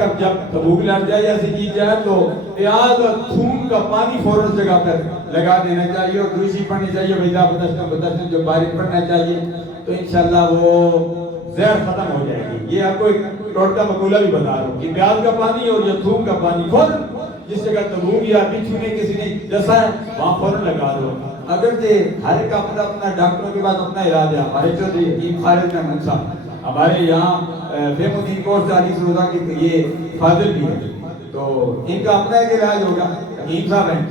کا جب بھوک لگ جائے یا ایسی چیز جائے تو پیاز اور تھوم کا پانی فوراً جگہ پر لگا دینا چاہیے اور دوسری پڑھنی چاہیے ویزا بدستم جو بارش پڑھنا چاہیے تو انشاءاللہ وہ زہر ختم ہو جائے گی. یہ آپ کو ایک ٹوٹکا مقولہ بھی بتا رہا ہوں کہ پیاز کا پانی اور یہ تھوم کا پانی فوراً جس جگہ تبوک یا بچھو نے کسی نے جسا ہے وہاں فوراً لگا دو. اگرچہ ہر ایک اپنا اپنا ڈاکٹروں کے پاس اپنا علاج ہے. ہمارے چودھری حکیم خالد محمود صاحب ہمارے یہاں فیم الدین کورس 40 روزہ کی یہ فاضل بھی ہے تو ان کا اپنا ایک علاج ہوگا. حکیم صاحب ہیں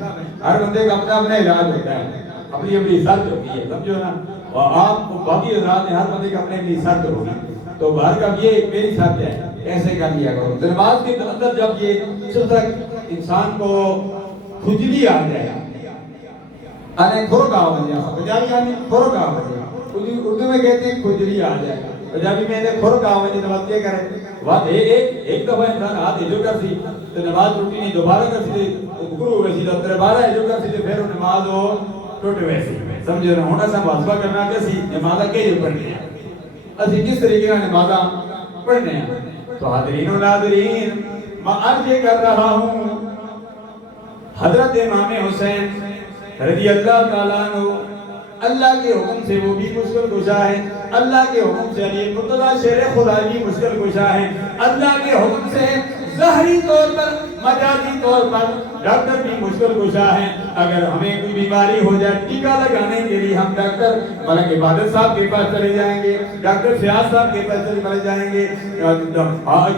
ہر بندے کا اپنا اپنا علاج ہوتا ہے اپنی اپنی شرط ہوتی ہے سمجھو نا. اور آپ باقی حضرات ہیں ہر بندے کا اپنے اپنی شرط ہوگی تو باہر کا یہ میری شرط ہے ایسے کر لیا کرو. نماز کے اندر جب یہ جب تک انسان کو کھجلی آ جائے انے کھرو کا ہو جائے پنجابی یعنی کھرو کا ہو جائے اردو میں کہتے ہیں کھجلی آ جائے پنجابی میں نے کھرو کا ہو جائے نماز کیا کرے بات ایک دفعہ انسان ہاتھ ہجو کر سی تو نماز ٹوٹی نہیں دوبارہ کر سی گرو ویسی تو دوبارہ ہجو کر سی تو پھر نماز ہو ٹوٹ ویسی سمجھو نا. ہونا سا واضح کرنا کہ سی نمازہ کے جو پڑھنے ہیں اسی کس طریقے کا نمازہ پڑھنے ہیں. تو حاضرین و ناظرین میں عرض یہ کر رہا ہوں حضرت امام حسین رضی اللہ تعالیٰ عنہ اللہ کے حکم سے وہ بھی مشکل کشا ہے. اللہ کے حکم سے علی مرتضی شیر خدا بھی مشکل کشا ہے. اللہ کے حکم سے ظاہری طور پر مجازی طور پر ڈاکٹر بھی مشکل کشا ہے. اگر ہمیں کوئی بیماری ہو جائے ٹیکہ لگانے کے لیے ہم ڈاکٹر ملک عبادت صاحب کے پاس چلے جائیں گے ڈاکٹر فیاض صاحب کے پاس چلے جائیں گے.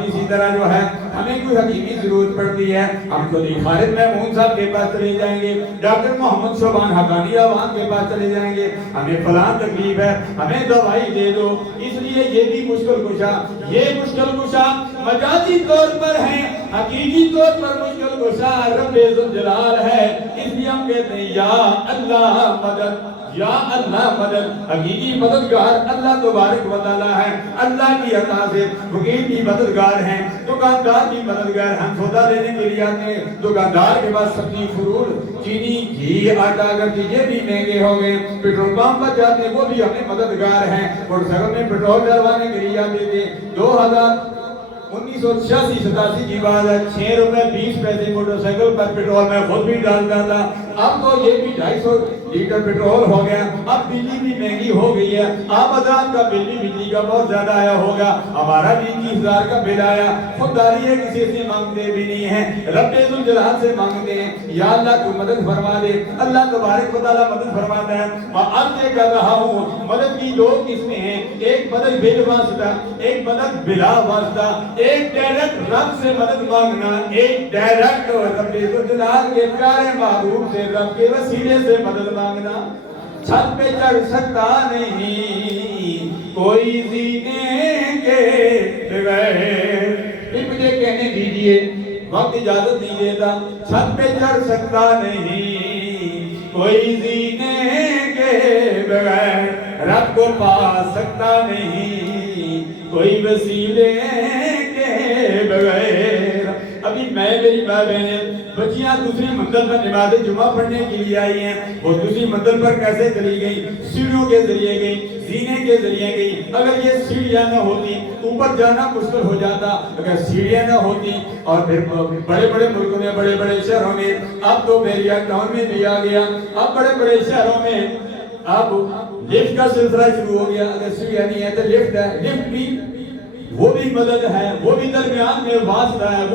اسی طرح جو ہے ہمیں کوئی حکیمی ضرورت پڑتی ہے ہم چودھری خالد محمود صاحب کے پاس چلے جائیں گے ڈاکٹر محمد شعبان حقانی عوام کے پاس چلے جائیں گے. ہمیں فلاں تکلیف ہے ہمیں دوائی دے دو. اس لیے یہ بھی مشکل کشا یہ مشکل کشا مجازی طور پر ہے حقیقی طور پر مشکل کشا رب ذوالجلال ہے. اس لیے ہم کہتے ہیں یا اللہ مدد یا اللہ مدد. حقیقی مددگار اللہ تبارک و تعالی ہے. اللہ کی عطا سے فقیر بھی مددگار ہیں دکاندار بھی مددگار. ہم سودا لینے کے لیے آتے ہیں دکاندار کے پاس سبزی فروٹ چینی گھی آٹا اگر چیزیں بھی مہنگے ہو گئے پیٹرول پمپ پر جاتے ہیں وہ بھی ہمیں مددگار ہیں. موٹر سائیکل میں پیٹرول ڈلوانے کے لیے آتے تھے 1986-87 کی بات ہے 6 روپے 20 پیسے موٹر سائیکل پر پیٹرول میں خود بھی ڈالتا تھا. اب تو یہ بھی 250 لیٹر پیٹرول ہو گیا. اب بجلی بھی مہنگی ہو گئی ہے. آپ حضرات کا بل بھی بجلی کا بہت زیادہ آیا ہوگا. ہمارا بھی 20,000 کا بل آیا. خودداری ہے کسی سے مانگتے بھی نہیں ہیں رب ذوالجلال سے مانگتے ہیں یا اللہ تو مدد فرما دے. اللہ تبارک و تعالی مدد فرماتا ہے. میں عرض یہ کر رہا ہوں مدد کی دو قسمیں ہیں ایک مدد بلا واسطہ ایک مدد بلا واسطہ. ایک ڈائریکٹ رب سے مدد مانگنا ایک ڈائریکٹ رب ذوالجلال کے پیارے محبوب سے رب کے وسیلے سے مدد مانگنا. چھت پہ چڑھ سکتا نہیں کوئی زینے کے بغیر مجھے کہنے دیجئے وقت اجازت نہیں دیتا. چھت پہ چڑھ سکتا نہیں کوئی زینے کے بغیر رب کو پا سکتا نہیں کوئی وسیلے کے بغیر. ابھی میں میری ماں بہنیں بچیاں دوسری منزل پر نماز جمعہ پڑھنے کے لیے آئی ہیں. وہ دوسری منزل پر کیسے چلی گئی سیڑھیوں کے ذریعے گئی زینے کے ذریعے گئی. اگر یہ سیڑھیاں نہ ہوتی اوپر جانا مشکل ہو جاتا. اگر سیڑھیاں نہ ہوتی اور پھر بڑے بڑے ملکوں میں بڑے بڑے شہروں میں اب تو میریا ٹاؤن میں بھی آ گیا اب بڑے بڑے شہروں میں اب لفٹ کا سلسلہ شروع ہو گیا. اگر سیڑھیاں نہیں ہے تو لفٹ ہے. لفٹ بھی وہ بھی مدد ہے وہ بھی درمیان میں واسطہ ہے.